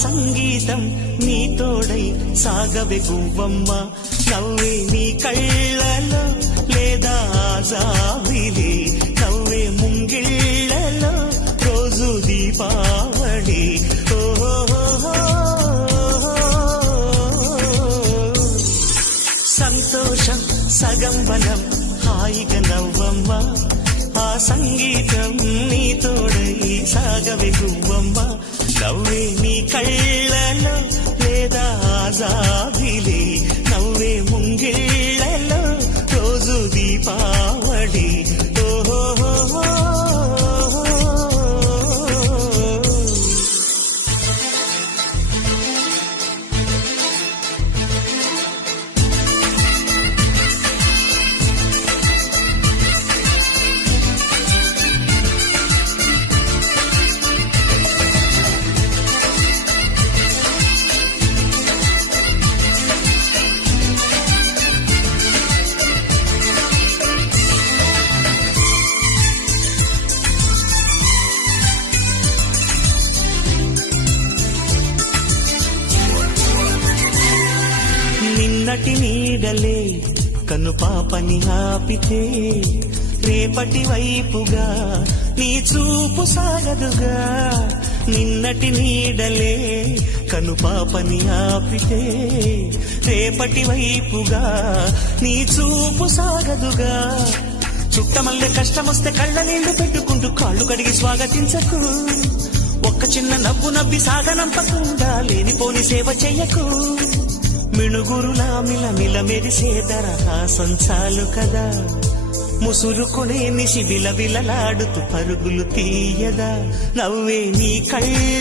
సంగీతం నీ తోడై సాగవే గువ్వమ్మ నవ్వే నీ కళ్ళలో లేదా జాబిలి నవ్వే ముంగిళ్ళలో రోజు దీపావళి సంతోషం సగం బలం హాయిగా నవ్వమ్మ ఆ సంగీతం నీ తోడై సాగవే గువ్వమ్మ నవ్వే నీ కళ్ళలో లేదా జాబిలి నవ్వే ముంగిళ్ళలో రోజు దీపావళి నిన్నటి నీడలే కను పాపని ఆపితే రేపటి వైపుగా నీ చూపు సాగదుగా నిన్నటి నీడలే కను పాపని ఆపితే రేపటి వైపుగా నీ చూపు సాగదుగా చుట్టమల్లె కష్టమొస్తే కళ్ళ నీళ్లు పెట్టుకుంటూ కాళ్ళు కడిగి స్వాగతించకు ఒక్క చిన్న నవ్వు నవ్వి సాగనంపకుండా లేనిపోని సేవ చెయ్యకు మిణుగురులా మిలమిల మెరిసే దరహాసం చాలు కదా ముసురుకునే నిశి విలవిలలాడుతూ పరుగులు తీయదా నవ్వే నీ కళ్ళ